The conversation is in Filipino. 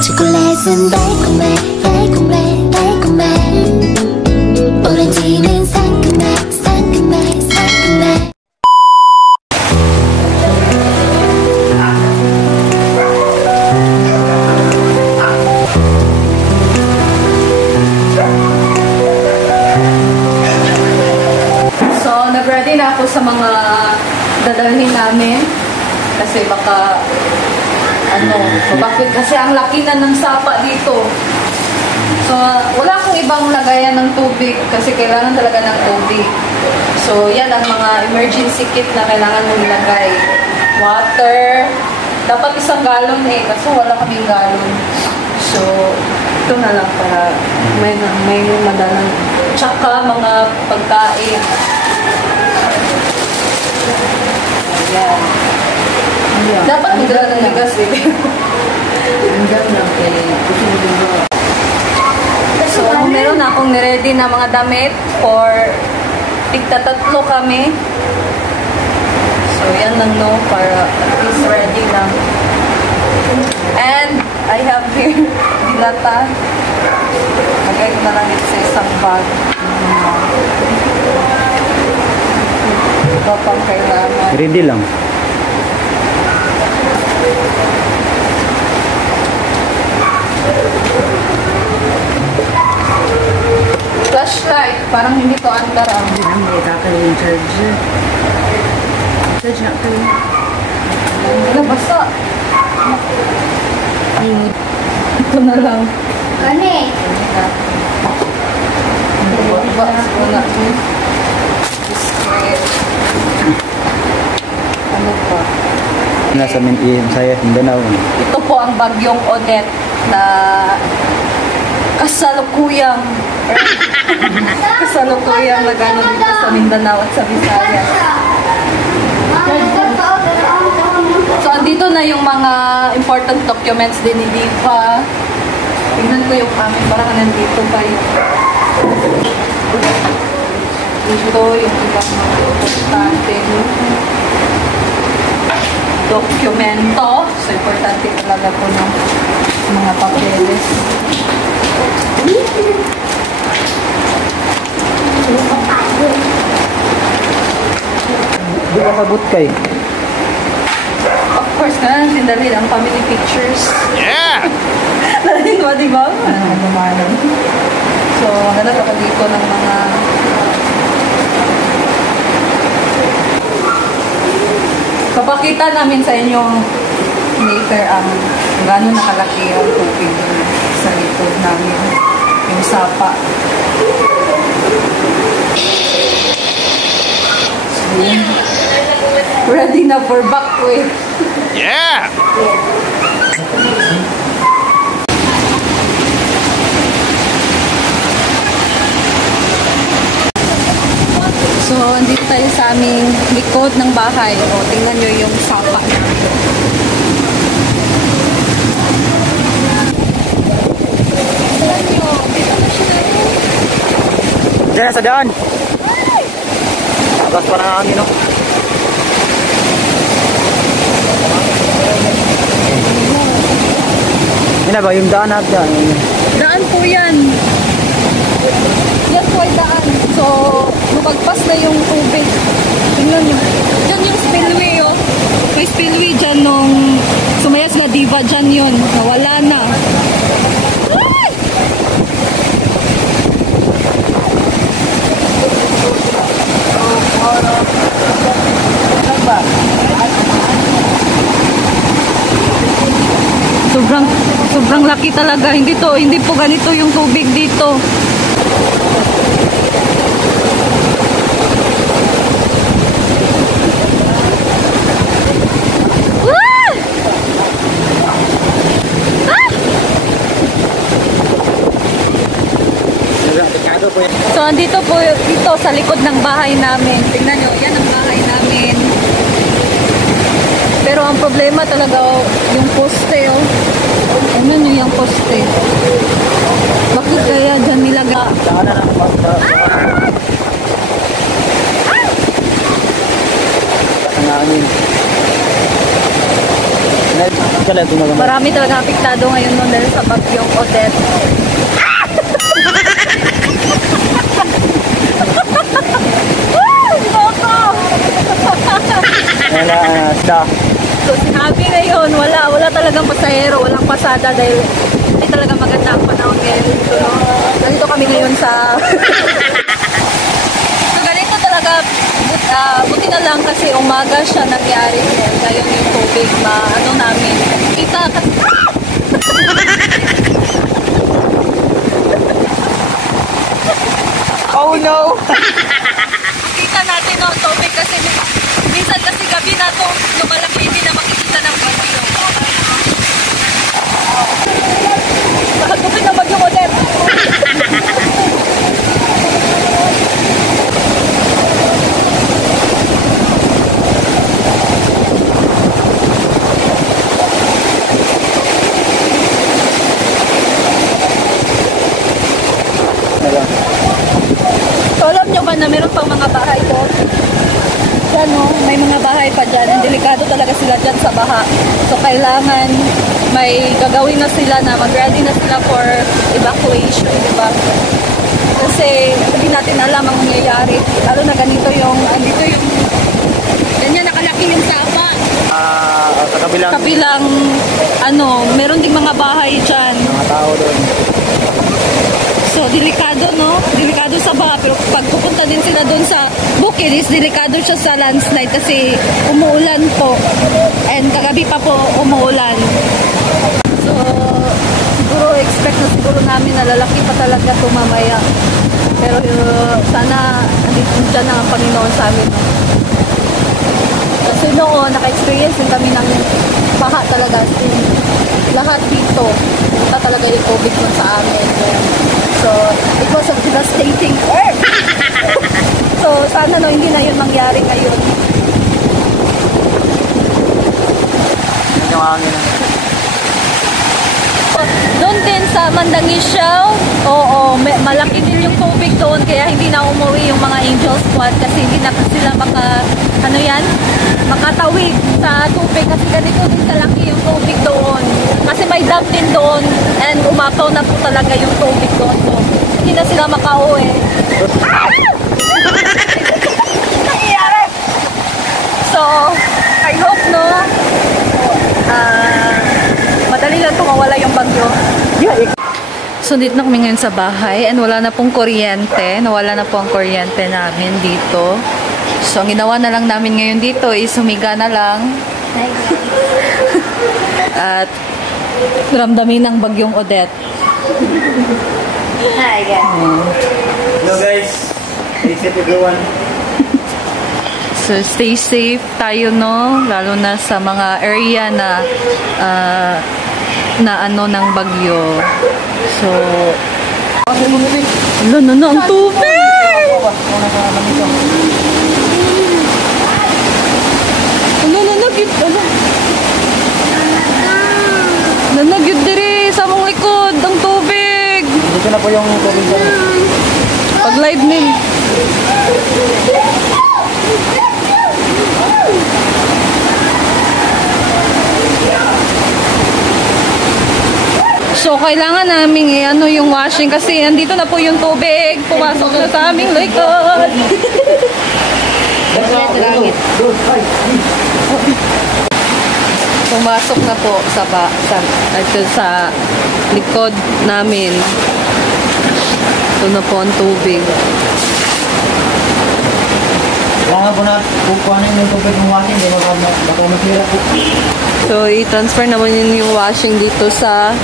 초콜릿은 달콤해 달콤해 달콤해 오렌지는 상큼해 상큼해 상큼해. So nag-ready na ako sa mga dadalhin namin kasi baka bakit kasi ang laki na ng sapa dito. So, wala akong ibang lagayan ng tubig kasi kailangan talaga ng tubig. So, yan ang mga emergency kit na kailangan mong ilagay. Water. Dapat 1 galon kasi wala kaming galon. So, ito na lang para may madalang. Tsaka mga pagkain. Ayan. Yeah. Dapat magdala ng gas, baby. So, meron na akong niready na mga damit for tigta-tatlo kami. So, yan lang no, para at least ready lang. And, I have here dilata. Lagay ko na lang ito sa isang bag. Ito pang kailangan. Ready lang. Flashlight, parang hindi to andar ang may kakaling charger. Charge na kayo. wala basa. Ito na lang. Kani? Wala. Ano pa? Nasa saya Mindanao. Ito po ang bagyong Odette na kasalukuyang nagano dito sa Mindanao at sa Visayas. So, andito na yung mga important documents din ni Diva. Tingnan ko yung amin, parang nandito pa yung dito yung ibang mga importante dokumento. So, importante talaga po ng mga papeles. Di ka sabot kay? Of course na, sindali lang, family pictures. Yeah! Dali mo, di ba? So, maganda pa dito ng mga papakita namin sa inyo later ang gano'n nakalaki ang tubig sa likod namin. Yung sapa. So, ready na for backway. Yeah! So, andito tayo sa aming likod ng bahay. O, tingnan nyo yung sapa namin. Diyan sa daan! Agas pa na hangin, no? Yan na ba? Yung daan natin. Daan po yan. Yan po ay daan. So, lumagpas na yung tubig. Tingnan nyo. Diyan yung spillway, oh. May spillway dyan nung sumayas na Diva. Dyan yun. Nawala na. Ay! Sobrang laki talaga. Hindi po ganito yung tubig dito. So, andito po ito sa likod ng bahay namin. Tingnan nyo, yan ang bahay namin. Pero ang problema talaga, yung poste, oh. Tingnan nyo yung poste. Bakit kaya dyan nilaga? Ang hangin. Wala tumagamay. Marami talaga apektado ngayon nun dahil sa bagyong Odette. Wala, isda. So, sinabi ngayon, wala talagang pasahero, walang pasada dahil hindi talaga maganda ang panahon ngayon dito, no? Nandito kami ngayon sa... So, ganito talaga, buti na lang kasi umaga siya nangyari ngayon yung tubig, namin. Kita kasi... Oh no! Kita natin ang tubig kasi minsan kasi gabi na to lumalaki, hindi na makikita ng bagyo. Nakagupit ang bagyo mo, Deb. So alam nyo ba na meron pang mga bahay doon? Diyan, no? May mga bahay pa dyan. Delikado talaga sila dyan sa baha. So kailangan may gagawin na sila na mag-ready na sila for evacuation, di ba? Kasi hindi natin alam ang mangyayari. Lalo na ganito yung, andito yung, ganyan nakalaki yung sapa. Sa kabilang Kabilang, meron ding mga bahay dyan. mga tao doon. So, delikado, no? Delikado sa baha. Pero pag pupunta din sila doon sa bukid, is delikado siya sa landslide kasi umuulan po. And kagabi pa po umuulan. So, expect na siguro namin na lalaki pa talaga ito mamaya. Pero sana andito dyan ang Panginoon sa amin. No? Kasi noon, naka-experience din kami ng baha talaga. Lahat dito, punta talaga yung COVID nun sa amin. So, it was a devastating earth. So, sana no, hindi na yun mangyari ngayon. Yan yung hangin na. Doon din sa Mandangisyaw, malaki din yung tubig doon kaya hindi na umuwi yung mga Angel Squad kasi hindi na sila makatawid sa tubig kasi ganito din kalaki yung tubig doon. Kasi may dam din doon and umapaw na po talaga yung tubig doon. So, hindi na sila makauwi. So, I hope, no, madali lang ito mawala yung bagyo. So, dito na kami ngayon sa bahay and wala na pong kuryente. Nawala na po ang kuryente namin dito. So, ang ginawa na lang namin ngayon dito is humiga na lang. At ramdamin ng bagyong Odette. Hi guys. Hello guys. Stay safe everyone. So, stay safe tayo, no? Lalo na sa mga area na ng bagyo. So, ang tubig! Nanagyod diri sa mong likod ang tubig. Dito na po yung tubig dyan. Pag live nil. So, kailangan namin yung washing kasi andito na po yung tubig. Pumasok na sa aming likod. Pumasok na po sa likod namin. Ito na po ang tubig. Kailangan po na kung kuhanin yung tubig ng washing. Hindi baka masira po. So, i-transfer naman yung washing dito sa